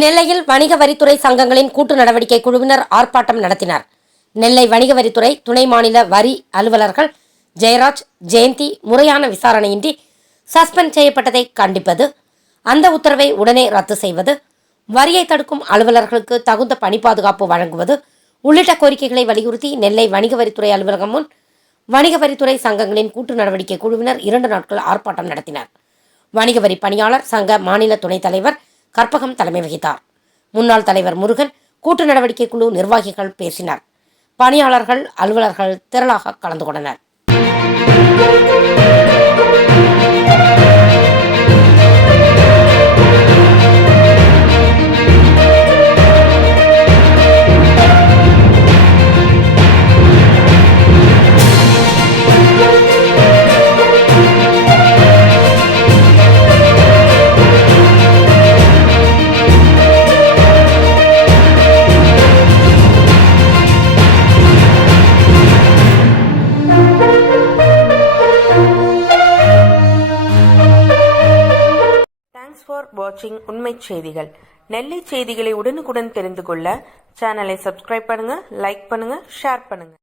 நெல்லையில் வணிக வரித்துறை சங்கங்களின் கூட்டு நடவடிக்கை குழுவினர் ஆர்ப்பாட்டம் நடத்தினர். நெல்லை வணிக வரித்துறை துணை மாநில வரி அலுவலர்கள் ஜெயராஜ், ஜெயந்தி முறையான விசாரணையின்றி சஸ்பெண்ட் செய்யப்பட்டதை கண்டிப்பது, அந்த உத்தரவை உடனே ரத்து செய்வது, வரியை தடுக்கும் அலுவலர்களுக்கு தகுந்த பணி பாதுகாப்பு வழங்குவது உள்ளிட்ட கோரிக்கைகளை வலியுறுத்தி நெல்லை வணிக வரித்துறை அலுவலகம் முன் வணிக வரித்துறை சங்கங்களின் கூட்டு நடவடிக்கை குழுவினர் 2 நாட்கள் ஆர்ப்பாட்டம் நடத்தினர். வணிக வரி பணியாளர் சங்க மாநில துணைத் தலைவர் கற்பகம் தலைமை வகித்தார். முன்னாள் தலைவர் முருகன், கூட்டு நடவடிக்கை குழு நிர்வாகிகள் பேசினர். பணியாளர்கள், அலுவலர்கள் திரளாக கலந்து கொண்டனர். தேங்க்ஸ் ஃபார் வாட்சிங் உண்மை செய்திகள். நெல்லை செய்திகளை உடனுக்குடன் தெரிந்து கொள்ள சேனலை சப்ஸ்கிரைப் பண்ணுங்க, லைக் பண்ணுங்க, ஷேர் பண்ணுங்க.